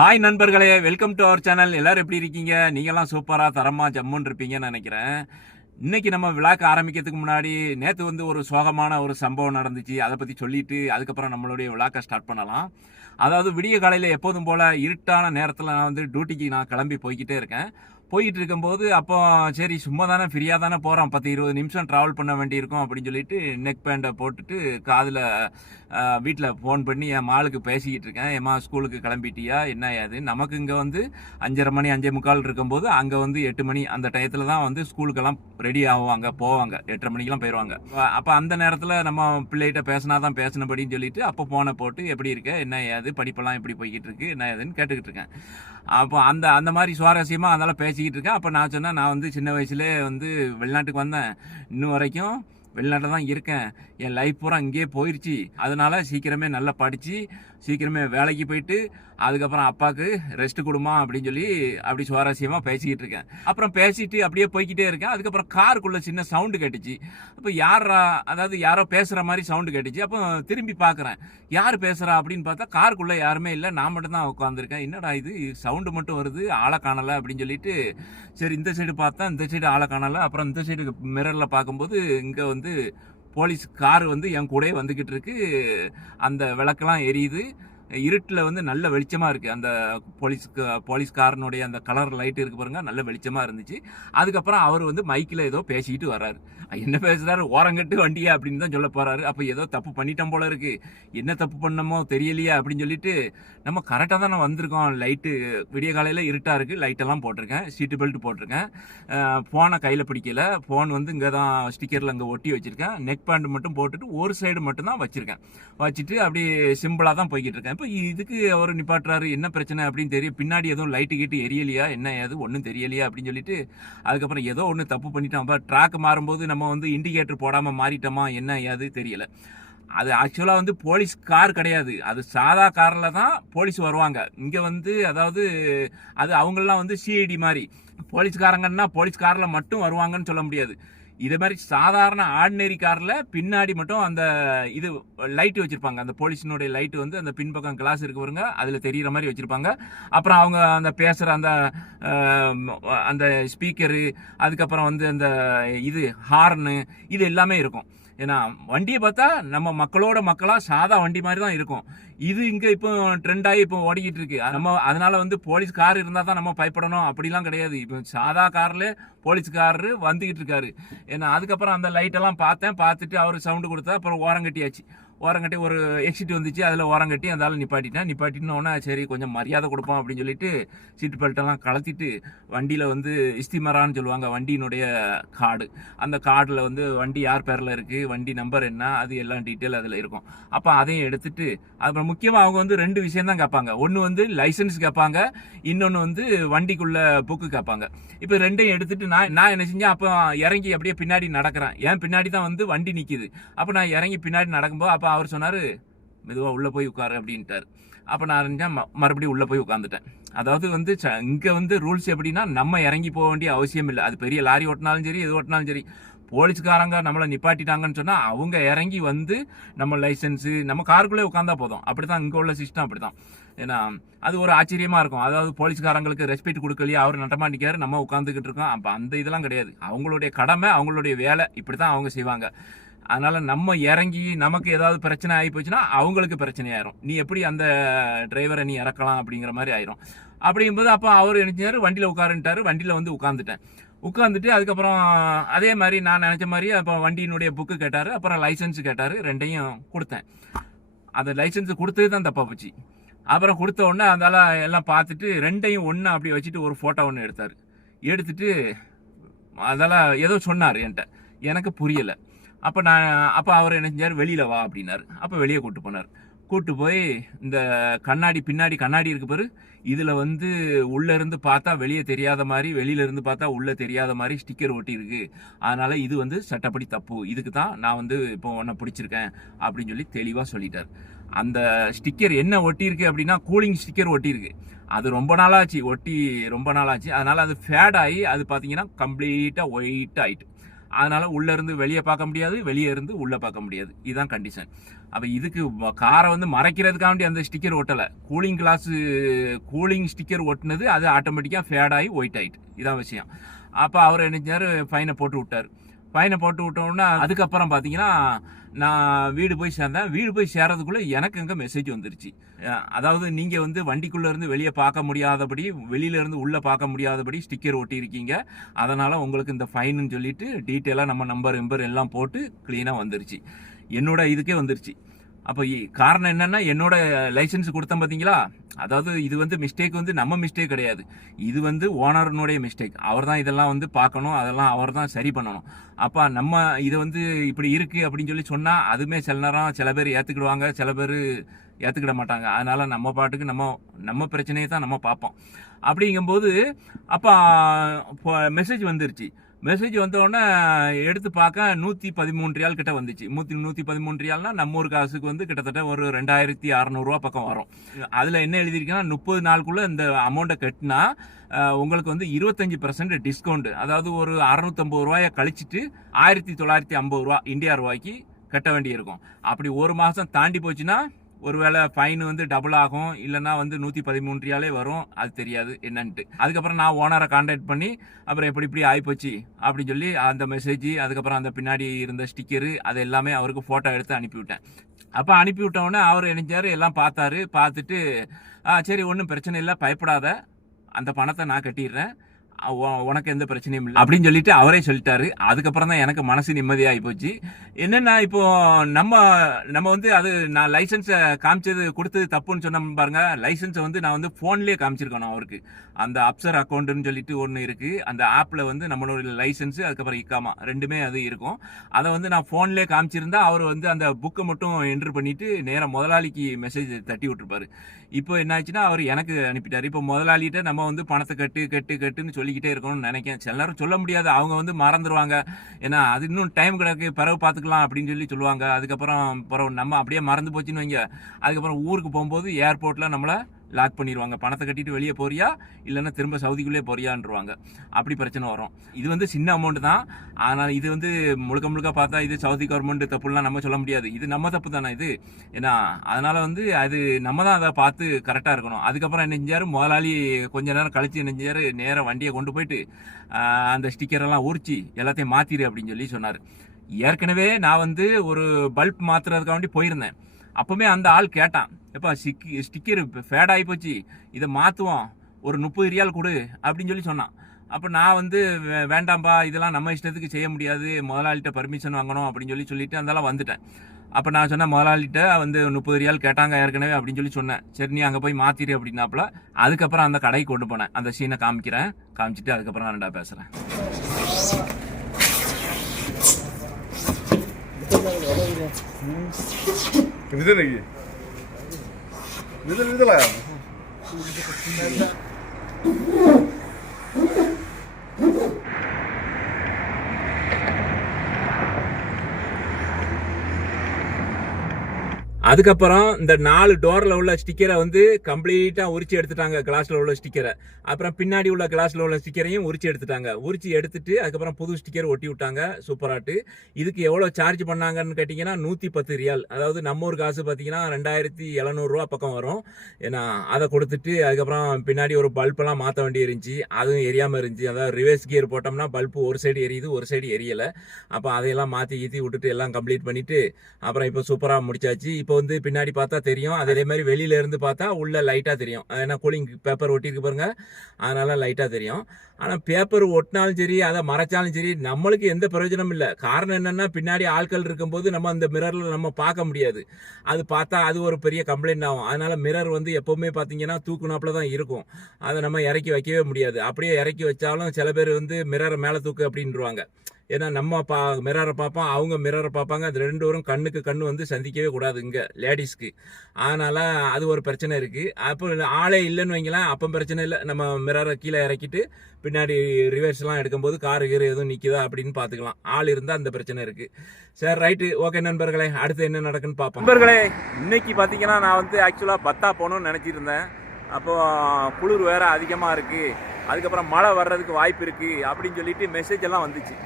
Hi நண்பர்களே. Welcome to our channel எல்லாரும் எப்படி இருக்கீங்க? நீங்கள்லாம் சூப்பராக தரமாக ஜம்முன்னு இருப்பீங்கன்னு நினைக்கிறேன். இன்னைக்கு நம்ம விழாக்க ஆரம்பிக்கிறதுக்கு முன்னாடி நேற்று வந்து ஒரு சோகமான ஒரு சம்பவம் நடந்துச்சு. அதை பற்றி சொல்லிட்டு அதுக்கப்புறம் நம்மளுடைய விழாக்க ஸ்டார்ட் பண்ணலாம். அதாவது விடிய காலையில் எப்போதும் போல் இருட்டான நேரத்தில் நான் வந்து டியூட்டிக்கு நான் கிளம்பி போய்கிட்டே இருக்கேன். போய்கிட்டு இருக்கும்போது அப்போ சரி சும்மா தானே ஃப்ரீயாக தானே போகிறோம் பத்து இருபது நிமிஷம் ட்ராவல் பண்ண வேண்டியிருக்கும் அப்படின்னு சொல்லிட்டு நெக் பேண்டை போட்டுட்டு காதில் வீட்டில் ஃபோன் பண்ணி என் மாளுக்கு பேசிக்கிட்டு இருக்கேன். ஏம்மா ஸ்கூலுக்கு கிளம்பிட்டியா? என்ன ஏது? நமக்கு இங்கே வந்து அஞ்சரை மணி அஞ்சே முக்கால் இருக்கும்போது அங்கே வந்து எட்டு மணி அந்த டயத்தில் தான் வந்து ஸ்கூலுக்கெல்லாம் ரெடி ஆகுவாங்க போவாங்க. எட்டரை மணிக்கெலாம் போயிடுவாங்க அப்போ அந்த நேரத்தில் நம்ம பிள்ளைகிட்ட பேசினா தான் பேசினபடின்னு சொல்லிட்டு அப்போ ஃபோனை போட்டு எப்படி இருக்க? என்ன ஏது? படிப்பெல்லாம் எப்படி போய்கிட்டு இருக்கு? என்ன ஏதுன்னு கேட்டுக்கிட்டு இருக்கேன். அப்போ அந்த அந்த மாதிரி சுவாரஸ்யமாக அதெல்லாம் பேசிக்கிட்டு இருக்கேன் அப்போ நான் சொன்னேன் நான் வந்து சின்ன வயசுலேயே வந்து வெளிநாட்டுக்கு வந்தேன். இன்னும் வரைக்கும் வெளிநாட்டில் தான் இருக்கேன். என் லைஃப் பூரா இங்கேயே போயிடுச்சு அதனால சீக்கிரமே நல்லா படித்து சீக்கிரமே வேலைக்கு போயிட்டு அதுக்கப்புறம் அப்பாவுக்கு ரெஸ்ட் கொடுமா அப்படின்னு சொல்லி அப்படி சுவாரஸ்யமாக பேசிக்கிட்டு இருக்கேன். அப்புறம் பேசிட்டு அப்படியே போய்கிட்டே இருக்கேன். அதுக்கப்புறம் காருக்குள்ளே சின்ன சவுண்டு கேட்டுச்சு. அப்போ யாரா அதாவது யாரோ பேசுகிற மாதிரி சவுண்டு கேட்டுச்சு. அப்போ திரும்பி பார்க்குறேன் யார் பேசுகிறா அப்படின்னு பார்த்தா காருக்குள்ளே யாருமே இல்லை. நான் மட்டும் தான் உட்காந்துருக்கேன் என்னடா இது? சவுண்டு மட்டும் வருது. ஆளை காணலை அப்படின்னு சொல்லிட்டு சரி இந்த சைடு பார்த்தா இந்த சைடு ஆளை காணலை. அப்புறம் இந்த சைடு மிரரில் பார்க்கும்போது இங்கே வந்து போலீஸ் கார் வந்து என் கூடயே வந்துக்கிட்டு இருக்கு. அந்த விளக்கெல்லாம் எரியுது. இருட்டில் வந்து நல்ல வெளிச்சமாக இருக்குது அந்த போலீஸ் போலீஸ்காரனுடைய அந்த கலர் லைட் இருக்கு பாருங்க நல்ல வெளிச்சமாக இருந்துச்சு. அதுக்கப்புறம் அவர் வந்து மைக்கில் ஏதோ பேசிக்கிட்டு வர்றாரு. என்ன பேசுகிறாரு ஓரங்கட்டு வண்டியா அப்படின்னு தான் சொல்ல போகிறாரு அப்போ ஏதோ தப்பு பண்ணிட்டோம் போல இருக்குது என்ன தப்பு பண்ணமோ தெரியலையா அப்படின்னு சொல்லிட்டு நம்ம கரெக்டாக தான் வந்திருக்கோம். லைட்டு விடிய காலையில் இருட்டாக இருக்குது லைட்டெல்லாம் போட்டிருக்கேன். சீட்டு பெல்ட் போட்டிருக்கேன். ஃபோனை கையில் பிடிக்கல. ஃபோன் வந்து இங்கே தான் ஸ்டிக்கரில் அங்கே ஒட்டி வச்சுருக்கேன். நெக் பேண்ட் மட்டும் போட்டுட்டு ஒரு சைடு மட்டும் தான் வச்சுருக்கேன். வச்சுட்டு அப்படி சிம்பிளாக தான் போய்கிட்டு இருக்கேன். இப்போ இதுக்கு அவர் நிப்பாட்டுறாரு என்ன பிரச்சனை அப்படின்னு தெரியும் பின்னாடி எதுவும் லைட்டு கீட்டு எரியலையா என்ன ஏது ஒன்றும் தெரியலையா அப்படின்னு சொல்லிட்டு அதுக்கப்புறம் ஏதோ ஒன்று தப்பு பண்ணிட்டோம். அப்போ ட்ராக் மாறும்போது நம்ம வந்து இண்டிகேட்டர் போடாமல் மாறிட்டோமா என்ன ஏது தெரியல. அது ஆக்சுவலாக வந்து போலீஸ் கார் கிடையாது. அது சாதா காரில் தான் போலீஸ் வருவாங்க. இங்கே வந்து அதாவது அது அவங்களாம் வந்து சிஐடி மாதிரி. போலீஸ்காரங்கன்னா போலீஸ் காரில் மட்டும் வருவாங்கன்னு சொல்ல முடியாது. இதே மாதிரி சாதாரண ஆர்டினரி காரில் பின்னாடி மட்டும் அந்த இது லைட்டு வச்சுருப்பாங்க. அந்த போலீஸினுடைய லைட்டு வந்து அந்த பின்பக்கம் கிளாஸ் இருக்கு பாருங்க அதில் தெரிகிற மாதிரி வச்சுருப்பாங்க. அப்புறம் அவங்க அந்த பேசுகிற அந்த அந்த ஸ்பீக்கரு அதுக்கப்புறம் வந்து அந்த இது ஹார்னு இது எல்லாமே இருக்கும். ஏன்னா வண்டியை பார்த்தா நம்ம மக்களோட மக்களாக சாதா வண்டி மாதிரி தான் இருக்கும். இது இங்கே இப்போ ட்ரெண்டாகி இப்போ ஓடிக்கிட்டு இருக்கு. நம்ம அதனால வந்து போலீஸ் கார் இருந்தால் தான் நம்ம பயப்படணும். அப்படிலாம் கிடையாது. இப்போ சாதா காரில் போலீஸ்காரரு வந்துக்கிட்டு இருக்காரு. ஏன்னா அதுக்கப்புறம் அந்த லைட்டெல்லாம் பார்த்தேன். பார்த்துட்டு அவர் சவுண்டு கொடுத்தா அப்புறம் ஓரம் கட்டியாச்சு. ஓரங்கட்டி ஒரு எக்ஸிட் வந்துச்சு அதில் ஓரங்கட்டி அந்த ஆள் நிப்பாட்டிட்டேன் நிப்பாட்டினோடனே சரி கொஞ்சம் மரியாதை கொடுப்போம் அப்படின்னு சொல்லிட்டு சீட் பெல்ட்டெல்லாம் கலத்திட்டு வண்டியில் வந்து இஸ்திமரான்னு சொல்லுவாங்க வண்டியினுடைய கார்டு. அந்த கார்டில் வந்து வண்டி யார் பேரில் இருக்குது வண்டி நம்பர் என்ன அது எல்லாம் டீட்டெயில் அதில் இருக்கும். அப்போ அதையும் எடுத்துட்டு அப்புறம் முக்கியமாக அவங்க வந்து ரெண்டு விஷயம் தான் கேட்பாங்க. ஒன்று வந்து லைசன்ஸ் கேட்பாங்க இன்னொன்று வந்து வண்டிக்குள்ள புக்கு கேட்பாங்க. இப்போ ரெண்டையும் எடுத்துட்டு நான் நான் என்ன செஞ்சேன் அப்போ இறங்கி அப்படியே பின்னாடி நடக்கிறேன். ஏன் பின்னாடி தான் வந்து வண்டி நிற்கிது அப்போ நான் இறங்கி பின்னாடி நடக்கும்போது அப்போ அவர் சொன்னார் மெதுவாக உள்ளே போய் உட்காரு அப்படின்ட்டார். அப்போ நான் அறிஞ்சேன் ம- மறுபடியும் உள்ளே போய் உட்காந்துட்டேன். அதாவது வந்து ச இங்கே வந்து ரூல்ஸ் எப்படின்னா நம்ம இறங்கி போக வேண்டிய அவசியம் இல்லை. அது பெரிய லாரி ஓட்டினாலும் சரி எது ஓட்டினாலும் சரி. போலீஸ்காரங்க நம்மளை நிப்பாட்டிட்டாங்கன்னு சொன்னால் அவங்க இறங்கி வந்து நம்ம லைசன்ஸு நம்ம காருக்குள்ளே உட்காந்தா போதும். அப்படி தான் இங்கே உள்ள சிஸ்டம் அப்படி தான் ஏன்னா அது ஒரு ஆச்சரியமாக இருக்கும். அதாவது போலீஸ்காரங்களுக்கு ரெஸ்பெக்ட் கொடுக்கலையே அவர் நட்டமாட்டிக்காரு நம்ம உட்காந்துக்கிட்டு இருக்கோம். அப்போ அந்த இதெல்லாம் கிடையாது. அவங்களுடைய கடமை அவங்களுடைய வேலை இப்படி தான் அவங்க செய்வாங்க. அதனால நம்ம இறங்கி நமக்கு ஏதாவது பிரச்சனை ஆகி போச்சுன்னா அவங்களுக்கு பிரச்சனை ஆயிரும். நீ எப்படி அந்த டிரைவரை நீ இறக்கலாம் அப்படிங்கிற மாதிரி ஆயிரும். அப்படிங்கும்போது அப்போ அவர் நினைச்சாரு வண்டியில் உட்காருன்ட்டாரு. வண்டியில் வந்து உட்காந்துட்டேன் உட்காந்துட்டு அதுக்கப்புறம் அதே மாதிரி நான் நினச்ச மாதிரி அப்போ வண்டியினுடைய புக்கு கேட்டார். அப்புறம் லைசன்ஸ் கேட்டார். ரெண்டையும் கொடுத்தேன். அந்த லைசன்ஸ் கொடுத்தது தான் தப்பா போச்சு. அப்புறம் கொடுத்த உடனே அதால எல்லாம் பார்த்துட்டு ரெண்டையும் ஒன்று அப்படி வச்சுட்டு ஒரு ஃபோட்டோ ஒன்று எடுத்தார். எடுத்துட்டு அதால ஏதோ சொன்னார் என்கிட்ட. எனக்கு புரியலை. அப்போ நான் அப்போ அவர் என்ன செஞ்சார்? வெளியில் வா அப்படின்னாரு. அப்போ வெளியே கூட்டு போனார். கூட்டு போய் இந்த கண்ணாடி பின்னாடி கண்ணாடி இருக்கு பாரு. இதில் வந்து உள்ளேருந்து பார்த்தா வெளியே தெரியாத மாதிரி வெளியிலேருந்து பார்த்தா உள்ளே தெரியாத மாதிரி ஸ்டிக்கர் ஒட்டியிருக்கு அதனால் இது வந்து சட்டப்படி தப்பு. இதுக்கு தான் நான் வந்து இப்போ உன்னை பிடிச்சிருக்கேன் அப்படின்னு சொல்லி தெளிவாக சொல்லிட்டார். அந்த ஸ்டிக்கர் என்ன ஒட்டியிருக்கு அப்படின்னா கூலிங் ஸ்டிக்கர் ஒட்டியிருக்கு அது ரொம்ப நாளாச்சு. ஒட்டி ரொம்ப நாளாச்சு. அதனால் அது ஃபேட் ஆகி அது பார்த்தீங்கன்னா கம்ப்ளீட்டாக ஒயிட் ஆகிட்டு அதனால் உள்ளேருந்து வெளியே பார்க்க முடியாது வெளியே இருந்து உள்ளே பார்க்க முடியாது. இதுதான் கண்டிஷன் அப்போ இதுக்கு காரை வந்து மறைக்கிறதுக்காண்டி அந்த ஸ்டிக்கர் ஒட்டலை. கூலிங் கிளாஸ் கூலிங் ஸ்டிக்கர் ஒட்டினது அது ஆட்டோமேட்டிக்காக ஃபேட் ஆகி ஒயிட் ஆயிட்டு. இதான் விஷயம். அப்போ அவர் என்ன செஞ்சார்? ஃபைனை போட்டு விட்டார். பையனை போட்டு விட்டோம்னா அதுக்கப்புறம் பார்த்தீங்கன்னா நான் வீடு போய் சேர்ந்தேன். வீடு போய் சேர்றதுக்குள்ளே எனக்கு எங்கே மெசேஜ் வந்துருச்சு. அதாவது நீங்கள் வந்து வண்டிக்குள்ளேருந்து வெளியே பார்க்க முடியாதபடி வெளியில இருந்து உள்ளே பார்க்க முடியாதபடி ஸ்டிக்கர் ஒட்டியிருக்கீங்க. அதனால் உங்களுக்கு இந்த ஃபைனுன்னு சொல்லிட்டு டீட்டெயிலாக நம்ம நம்பர் எம்பர் எல்லாம் போட்டு க்ளீனாக வந்துருச்சு. என்னோட இதுக்கே வந்துருச்சு. அப்போ காரணம் என்னன்னா என்னோட லைசன்ஸ் கொடுத்தேன் பார்த்தீங்களா அதாவது இது வந்து மிஸ்டேக் வந்து நம்ம மிஸ்டேக் கிடையாது. இது வந்து ஓனர்னுடைய மிஸ்டேக் அவர் தான் இதெல்லாம் வந்து பார்க்கணும். அதெல்லாம் அவர் தான் சரி பண்ணணும். அப்போ நம்ம இதை வந்து இப்படி இருக்குது அப்படின்னு சொல்லி சொன்னால் அதுவுமே சில நேரம் சில பேர் ஏற்றுக்கிடுவாங்க சில பேர் ஏற்றுக்கிட மாட்டாங்க. அதனால் நம்ம பாட்டுக்கு நம்ம நம்ம பிரச்சனையை தான் நம்ம பார்ப்போம். அப்படிங்கும்போது அப்போ மெசேஜ் வந்துருச்சு. மெசேஜ் வந்தோடனே எடுத்து பார்க்க நூற்றி பதிமூன்று ரியால் கிட்ட வந்துச்சு. நூற்றி நூற்றி பதிமூன்று ரியால்னா நம்ம ஊர் காசுக்கு வந்து கிட்டத்தட்ட ஒரு ரெண்டாயிரத்தி அறநூறுவா பக்கம் வரும். அதில் என்ன எழுதியிருக்கேன்னா முப்பது நாளுக்குள்ளே இந்த அமௌண்ட்டை கட்டினா உங்களுக்கு வந்து இருபத்தஞ்சி பர்சன்ட் டிஸ்கவுண்ட் அதாவது ஒரு அறநூற்றம்பது ரூபாயை கழிச்சிட்டு ஆயிரத்தி தொள்ளாயிரத்தி ஐம்பது ரூபா இந்தியா ரூபாய்க்கு கட்ட வேண்டியிருக்கும். அப்படி ஒரு மாதம் தாண்டி போச்சுன்னா ஒருவேளை ஃபைன் வந்து டபுள் ஆகும் இல்லைன்னா வந்து நூற்றி பதிமூணு ரியாலே வரும் அது தெரியாது என்னன்ட்டு. அதுக்கப்புறம் நான் ஓனரை காண்டாக்ட் பண்ணி அப்புறம் எப்படி இப்படி ஆகிப்போச்சு அப்படின்னு சொல்லி அந்த மெசேஜ் அதுக்கப்புறம் அந்த பின்னாடி இருந்த ஸ்டிக்கரு அது எல்லாமே அவருக்கு ஃபோட்டோ எடுத்து அனுப்பிவிட்டேன். அப்போ அனுப்பி விட்டவுடனே அவர் இணைஞ்சார் எல்லாம் பார்த்தாரு பார்த்துட்டு சரி ஒன்றும் பிரச்சனை இல்லை பயப்படாத அந்த பணத்தை நான் கட்டிடுறேன். உனக்கு எந்த பிரச்சனையும் இல்லை. அப்படின்னு சொல்லிட்டு அவரே சொல்லிட்டாரு. அதுக்கப்புறம் தான் எனக்கு மனசு நிம்மதியாகி போச்சு. என்னென்னா இப்போ நம்ம நம்ம வந்து அது நான் லைசன்ஸை காமிச்சது கொடுத்தது தப்புன்னு சொன்ன பாருங்க. லைசன்ஸை வந்து நான் வந்து ஃபோன்லேயே காமிச்சிருக்கணும் அவருக்கு. அந்த அப்சர் அக்கௌண்ட்டுன்னு சொல்லிட்டு ஒன்று இருக்குது அந்த ஆப்பில் வந்து நம்மளோட லைசன்ஸு அதுக்கப்புறம் இக்காமா ரெண்டுமே அது இருக்கும். அதை வந்து நான் ஃபோன்லேயே காமிச்சிருந்தா அவர் வந்து அந்த புக்கை மட்டும் என்ட்ரு பண்ணிட்டு நேராக முதலாளிக்கு மெசேஜ் தட்டி விட்டுருப்பாரு. இப்போ என்னாச்சுன்னா அவர் எனக்கு அனுப்பிட்டார். இப்போ முதலாளிகிட்ட நம்ம வந்து பணத்தை கட்டு கட்டு கட்டுன்னு சொல்லிக்கிட்டே இருக்கணும்னு நினைக்கிறேன். சில நேரம் சொல்ல முடியாது. அவங்க வந்து மறந்துடுவாங்க ஏன்னா அது இன்னும் டைம் கிடக்கு. பிறகு பார்த்துக்கலாம் அப்படின்னு சொல்லி சொல்லுவாங்க. அதுக்கப்புறம் பிறகு நம்ம அப்படியே மறந்து போச்சுன்னு வைங்க. அதுக்கப்புறம் ஊருக்கு போகும்போது ஏர்போர்ட்டில் நம்மளை லாக் பண்ணிடுவாங்க பணத்தை கட்டிட்டு வெளியே போறியா? இல்லைன்னா திரும்ப சவுதிக்குள்ளே போறியான்றவாங்க. அப்படி பிரச்சனை வரும். இது வந்து சின்ன அமௌண்ட் தான். ஆனால் இது வந்து முழுக்க முழுக்க பார்த்தா இது சவுதி கவர்மெண்ட் தப்புலாம் நம்ம சொல்ல முடியாது. இது நம்ம தப்பு தானே இது? ஏன்னா அதனால வந்து அது நம்ம தான் அதை பார்த்து கரெக்டாக இருக்கணும். அதுக்கப்புறம் என்ன செஞ்சார்? முதலாளி கொஞ்ச நேரம் கழிச்சு என்ன செஞ்சார்? நேராக வண்டியை கொண்டு போயிட்டு அந்த ஸ்டிக்கரெல்லாம் உரிச்சு எல்லாத்தையும் மாத்திரு அப்படின்னு சொல்லி சொன்னார். ஏற்கனவே நான் வந்து ஒரு பல்ப் மாத்துறதுக்காண்டி போயிருந்தேன். அப்பவுமே அந்த ஆள் கேட்டான். எப்பா ஸ்டிக்கி ஸ்டிக்கர் ஃபேட் ஆகி போச்சு. இதை மாற்றுவோம் ஒரு முப்பது ரியால் கொடு அப்படின்னு சொல்லி சொன்னான். அப்போ நான் வந்து வே- வேண்டாம்பா இதெல்லாம் நம்ம இஷ்டத்துக்கு செய்ய முடியாது. முதலாளிகிட்ட பர்மிஷன் வாங்கணும் அப்படின்னு சொல்லி சொல்லிட்டு அதெல்லாம் வந்துட்டேன். அப்போ நான் சொன்னேன் முதலாளிகிட்ட வந்து முப்பது ரியால் கேட்டாங்க ஏற்கனவே அப்படின்னு சொல்லி சொன்னேன். சரி நீ அங்கே போய் மாற்றிடு அப்படின்னாப்புல அதுக்கப்புறம் அந்த கடைக்கு கொண்டு போனேன். அந்த சீனை காமிக்கிறேன். காமிச்சிட்டு அதுக்கப்புறம் நான் ரெண்டா பேசுகிறேன் Bize giy? 没得人的了 அதுக்கப்புறம் இந்த நாலு டோரில் உள்ள ஸ்டிக்கரை வந்து கம்ப்ளீட்டாக உரிச்சு எடுத்துட்டாங்க. கிளாஸில் உள்ள ஸ்டிக்கரை அப்புறம் பின்னாடி உள்ள கிளாஸில் உள்ள ஸ்டிக்கரையும் உரிச்சு எடுத்துட்டாங்க. உரிச்சு எடுத்துட்டு அதுக்கப்புறம் புது ஸ்டிக்கர் ஒட்டி விட்டாங்க. சூப்பராட்டு இதுக்கு எவ்வளோ சார்ஜ் பண்ணாங்கன்னு கேட்டிங்கன்னா நூற்றி பத்து ரியால் அதாவது நம்ம ஊர் காசு பார்த்தீங்கன்னா ரெண்டாயிரத்தி எழுநூறுவா பக்கம் வரும். ஏன்னா அதை கொடுத்துட்டு அதுக்கப்புறம் பின்னாடி ஒரு பல்பெல்லாம் மாற்ற வேண்டி இருந்துச்சு. அதுவும் எரியாமல் இருந்துச்சு. அதாவது ரிவர்ஸ் கியர் போட்டோம்னா பல்பு ஒரு சைடு எரியுது ஒரு சைடு எரியலை. அப்போ அதையெல்லாம் மாற்றி ஈத்தி விட்டுட்டு எல்லாம் கம்ப்ளீட் பண்ணிவிட்டு அப்புறம் இப்போ சூப்பராக முடிச்சாச்சு. இப்போ வந்து பின்னாடி பார்த்தா தெரியும். அதே மாதிரி வெளியில இருந்து பார்த்தா உள்ள லைட்டாக தெரியும். அது ஏன்னா கூலிங் பேப்பர் ஒட்டியிருக்கு பாருங்க. அதனால லைட்டாக தெரியும். ஆனால் பேப்பர் ஒட்டினாலும் சரி அதை மறைச்சாலும் சரி நம்மளுக்கு எந்த பிரயோஜனமும் இல்லை. காரணம் என்னன்னா பின்னாடி ஆட்கள் இருக்கும்போது நம்ம அந்த மிரரில் நம்ம பார்க்க முடியாது. அது பார்த்தா அது ஒரு பெரிய கம்ப்ளைண்ட் ஆகும். அதனால மிரர் வந்து எப்பவுமே பார்த்தீங்கன்னா தூக்குனாப்புல தான் இருக்கும். அதை நம்ம இறக்கி வைக்கவே முடியாது. அப்படியே இறக்கி வச்சாலும் சில பேர் வந்து மிரரை மேலே தூக்கு அப்படின்ருவாங்க ஏன்னா நம்ம பா மிரரை பார்ப்போம் அவங்க மிரரை பார்ப்பாங்க. அது ரெண்டு பேரும் கண்ணுக்கு கண் வந்து சந்திக்கவே கூடாது இங்கே லேடிஸ்க்கு அதனால் அது ஒரு பிரச்சனை இருக்குது அப்போ ஆளே இல்லைன்னு வைங்களேன் அப்போ பிரச்சனை இல்லை. நம்ம மிரரை கீழே இறக்கிட்டு பின்னாடி ரிவர்ஸ்லாம் எடுக்கும்போது கார் கீர் எதுவும் நிற்குதா அப்படின்னு பார்த்துக்கலாம். ஆள் இருந்தால் அந்த பிரச்சனை இருக்குது சரி ரைட்டு ஓகே நண்பர்களே அடுத்து என்ன நடக்குன்னு பார்ப்போம். நண்பர்களே இன்னைக்கு பார்த்தீங்கன்னா நான் வந்து ஆக்சுவலாக பத்தா போகணும்னு நினச்சிட்டு இருந்தேன் அப்போ குளிர் வேறு அதிகமாக இருக்குது அதுக்கப்புறம் மழை வர்றதுக்கு வாய்ப்பு இருக்குது அப்படின்னு சொல்லிட்டு மெசேஜ் எல்லாம் வந்துச்சு.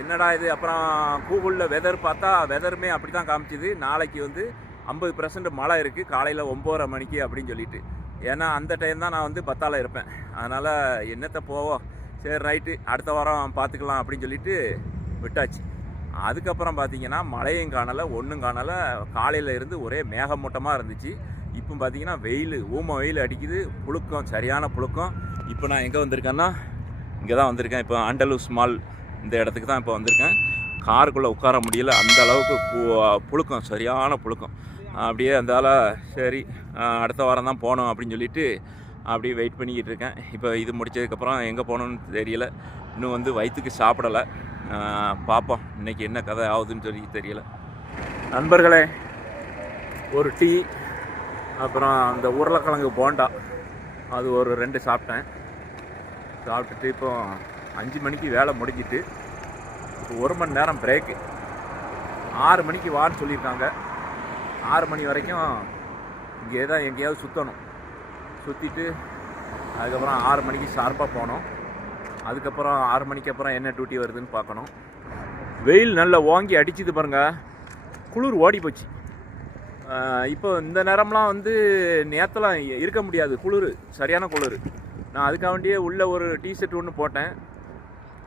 என்னடா இது? அப்புறம் கூகுளில் வெதர் பார்த்தா வெதருமே அப்படி தான் காமிச்சிது. நாளைக்கு வந்து ஐம்பது பர்சன்ட் மழை இருக்குது காலையில் ஒம்போதரை மணிக்கு அப்படின்னு சொல்லிட்டு. ஏன்னா அந்த டைம் தான் நான் வந்து பத்தால இருப்பேன். அதனால் என்னத்தை போவோம் சரி ரைட்டு அடுத்த வாரம் பார்த்துக்கலாம் அப்படின்னு சொல்லிட்டு விட்டாச்சு. அதுக்கப்புறம் பார்த்தீங்கன்னா மழையும் காணலை ஒன்றும் காணலை. காலையில் இருந்து ஒரே மேகமூட்டமாக இருந்துச்சு. இப்போ பார்த்தீங்கன்னா வெயில் ஊம வெயில் அடிக்குது. புழுக்கம் சரியான புழுக்கம். இப்போ நான் எங்கே வந்திருக்கேன்னா இங்கே தான் வந்திருக்கேன். இப்போ ஆண்டலூஸ் மால் இந்த இடத்துக்கு தான் இப்போ வந்திருக்கேன். காருக்குள்ளே உட்கார முடியல. அந்த அளவுக்கு பு- புழுக்கம் சரியான புழுக்கம். அப்படியே அந்தால சரி அடுத்த வாரம் தான் போகணும் அப்படின்னு சொல்லிட்டு அப்படியே வெயிட் பண்ணிக்கிட்டு இருக்கேன். இப்போ இது முடிச்சதுக்கப்புறம் எங்கே போகணுன்னு தெரியல. இன்னும் வந்து வயிற்றுக்கு சாப்பிடலை. பார்ப்போம் இன்னைக்கு என்ன கதை ஆகுதுன்னு சொல்லி தெரியல. நண்பர்களே ஒரு டீ அப்புறம் அந்த உருளைக்கிழங்கு போண்டா. அது ஒரு ரெண்டு சாப்பிட்டேன். சாப்பிட்டுட்டு இப்போ அஞ்சு மணிக்கு வேலை முடிஞ்சிட்டு இப்போ ஒரு மணி நேரம் பிரேக்கு ஆறு மணிக்கு வான்னு சொல்லியிருக்காங்க. ஆறு மணி வரைக்கும் இங்கே தான் எங்கேயாவது சுற்றணும் சுற்றிட்டு அதுக்கப்புறம் ஆறு மணிக்கு ஷார்ப்பாக போகணும். அதுக்கப்புறம் ஆறு மணிக்கு அப்புறம் என்ன டியூட்டி வருதுன்னு பார்க்கணும். வெயில் நல்லா ஓங்கி அடிச்சுது பாருங்கள் குளிர் ஓடி போச்சு. இப்போ இந்த நேரம்லாம் வந்து நேரத்தெல்லாம் இருக்க முடியாது. குளிர் சரியான குளிர். நான் அதுக்காக வேண்டியே உள்ளே ஒரு டிஷர்ட் ஒன்று போட்டேன்.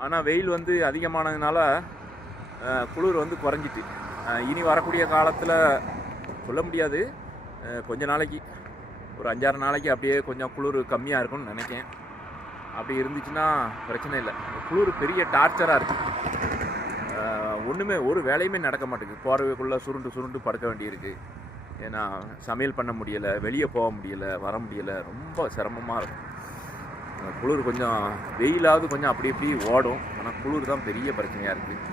ஆனால் வெயில் வந்து அதிகமானதுனால குளிர் வந்து குறைஞ்சிட்டு. இனி வரக்கூடிய காலத்தில் சொல்ல முடியாது. கொஞ்ச நாளைக்கு ஒரு அஞ்சாறு நாளைக்கு அப்படியே கொஞ்சம் குளிர் கம்மியாக இருக்கும்னு நினைக்கேன் அப்படி இருந்துச்சுன்னா பிரச்சனை இல்லை. குளிர் பெரிய டார்ச்சராக இருக்குது ஒன்றுமே ஒரு வேலையுமே நடக்க மாட்டேங்குது. போகிறதுக்குள்ளே சுருண்டு சுருண்டு படுக்க வேண்டியிருக்கு. ஏன்னா சமையல் பண்ண முடியலை வெளியே போக முடியலை வர முடியலை ரொம்ப சிரமமாக இருக்கும். அந்த குளிர் கொஞ்சம் வெயிலாவது கொஞ்சம் அப்படி இப்படி ஓடும். ஆனால் குளிர் தான் பெரிய பிரச்சனையாக இருக்குது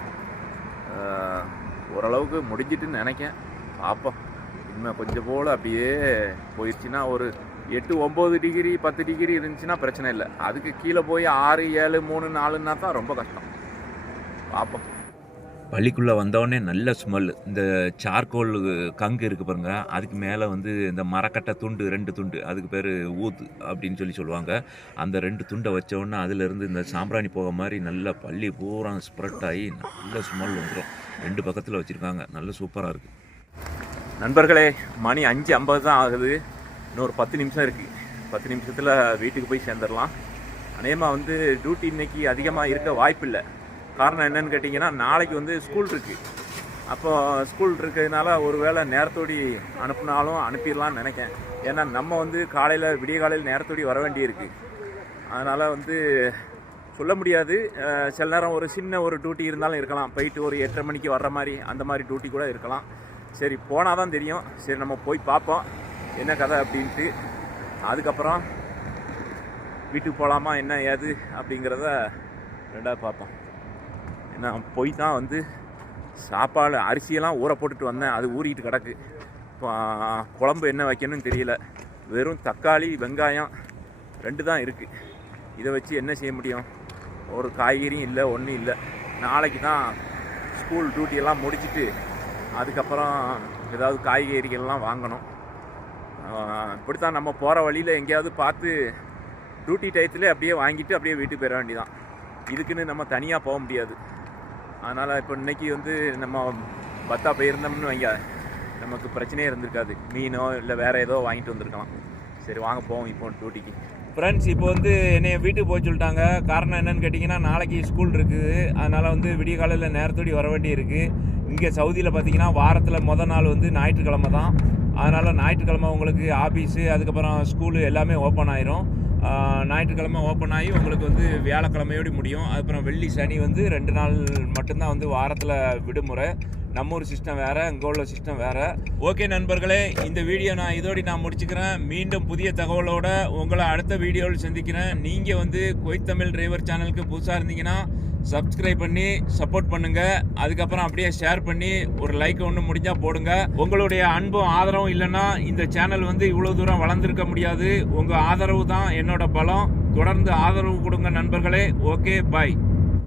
ஓரளவுக்கு முடிஞ்சிட்டுன்னு நினைக்கேன். பார்ப்போம் இன்னும் கொஞ்சம் போல் அப்படியே போயிடுச்சுன்னா ஒரு எட்டு ஒம்பது டிகிரி பத்து டிகிரி இருந்துச்சுன்னா பிரச்சனை இல்லை. அதுக்கு கீழே போய் ஆறு ஏழு மூணு நாலுன்னா தான் ரொம்ப கஷ்டம். பார்ப்போம் பள்ளிக்குள்ளே வந்தோடனே நல்ல ஸ்மெல் இந்த சார்கோல் கங்கு இருக்குது பாருங்க. அதுக்கு மேலே வந்து இந்த மரக்கட்டை துண்டு ரெண்டு துண்டு. அதுக்கு பேர் ஊத்து அப்படின்னு சொல்லி சொல்லுவாங்க. அந்த ரெண்டு துண்டை வச்சோடனே அதுலேருந்து இந்த சாம்பிராணி போக மாதிரி நல்ல பள்ளி பூரா ஸ்ப்ரெட் ஆகி நல்ல ஸ்மெல் வந்துடும் ரெண்டு பக்கத்தில் வச்சுருக்காங்க. நல்ல சூப்பராக இருக்குது நண்பர்களே மணி அஞ்சு ஐம்பது தான் ஆகுது. இன்னொரு பத்து நிமிஷம் இருக்குது பத்து நிமிஷத்தில் வீட்டுக்கு போய் சேர்ந்துடலாம் அநேகமாக வந்து டியூட்டி இன்னைக்கு அதிகமாக இருக்க வாய்ப்பில்லை. காரணம் என்னன்னு கேட்டிங்கன்னா நாளைக்கு வந்து ஸ்கூல் இருக்குது அப்போது ஸ்கூல் இருக்கிறதுனால ஒரு வேளை நேரத்தோடி அனுப்புனாலும் அனுப்பிடலாம்னு நினைக்கேன் ஏன்னா நம்ம வந்து காலையில் விடிய காலையில் நேரத்தோடி வர வேண்டியிருக்கு. அதனால் வந்து சொல்ல முடியாது. சில நேரம் ஒரு சின்ன ஒரு டியூட்டி இருந்தாலும் இருக்கலாம். போயிட்டு ஒரு எட்டரை மணிக்கு வர்ற மாதிரி அந்த மாதிரி டியூட்டி கூட இருக்கலாம். சரி போனால் தான் தெரியும். சரி நம்ம போய் பார்ப்போம். என்ன கதை அப்படின்ட்டு. அதுக்கப்புறம் வீட்டுக்கு போகலாமா என்ன ஏது அப்படிங்கிறத ரெண்டாவது பார்ப்போம். நான் போய் தான் வந்து சாப்பாடு அரிசியெல்லாம் ஊற போட்டுட்டு வந்தேன். அது ஊறிட்டு கிடக்கு. இப்போ குழம்பு என்ன வைக்கணும்னு தெரியல. வெறும் தக்காளி வெங்காயம் ரெண்டு தான் இருக்குது இதை வச்சு என்ன செய்ய முடியும்? ஒரு காய்கறியும் இல்லை ஒன்றும் இல்லை. நாளைக்கு தான் ஸ்கூல் டியூட்டியெல்லாம் முடிச்சிட்டு அதுக்கப்புறம் ஏதாவது காய்கறிகள்லாம் வாங்கணும். இப்படித்தான் நம்ம போகிற வழியில் எங்கேயாவது பார்த்து டியூட்டி டயத்தில் அப்படியே வாங்கிட்டு அப்படியே வீட்டுக்கு போயிட வேண்டியதான் இதுக்குன்னு நம்ம தனியாக போக முடியாது. அதனால் இப்போ இன்னைக்கு வந்து நம்ம பத்தா போயிருந்தோம்னு வைங்க. நமக்கு பிரச்சனையே இருந்திருக்காது. மீனோ இல்லை வேறு ஏதோ வாங்கிட்டு வந்திருக்கலாம். சரி வாங்க போவோம் இப்போ டியூட்டிக்கு ஃப்ரெண்ட்ஸ் இப்போ வந்து என்னைய வீட்டுக்கு போக சொல்லிட்டாங்க. காரணம் என்னென்னு கேட்டிங்கன்னா நாளைக்கு ஸ்கூல் இருக்குது. அதனால் வந்து விடிய காலையில் நேரத்தோடி வர வேண்டி இருக்குது இங்கே சவுதியில் பார்த்தீங்கன்னா வாரத்தில் மொதல் நாள் வந்து ஞாயிற்றுக்கிழமை தான். அதனால் ஞாயிற்றுக்கிழமை உங்களுக்கு ஆஃபீஸு அதுக்கப்புறம் ஸ்கூலு எல்லாமே ஓப்பன் ஆயிரும். ஞாயிற்றுக்கிழமை ஓப்பன் ஆகி உங்களுக்கு வந்து வியாழக்கிழமையோடு முடியும். அதுக்கப்புறம் வெள்ளி சனி வந்து ரெண்டு நாள் மட்டும்தான் வந்து வாரத்தில் விடுமுறை. நம்ம ஊர் சிஸ்டம் வேறு இங்கே உள்ள சிஸ்டம் வேறு. ஓகே நண்பர்களே இந்த வீடியோ நான் இதோடு நான் முடிச்சுக்கிறேன். மீண்டும் புதிய தகவலோட உங்களை அடுத்த வீடியோவில் சந்திக்கிறேன். நீங்கள் வந்து கொய்த் தமிழ் டிரைவர் சேனலுக்கு புதுசாக இருந்தீங்கன்னா சப்ஸ்கிரைப் பண்ணி சப்போர்ட் பண்ணுங்க. அதுக்கப்புறம் அப்படியே ஷேர் பண்ணி ஒரு லைக் ஒன்று முடிஞ்சால் போடுங்க. உங்களுடைய அன்பும் ஆதரவும் இல்லைன்னா இந்த சேனல் வந்து இவ்வளோ தூரம் வளர்ந்துருக்க முடியாது. உங்கள் ஆதரவு தான் என்னோட பலம். தொடர்ந்து ஆதரவு கொடுங்க நண்பர்களே. Okay bye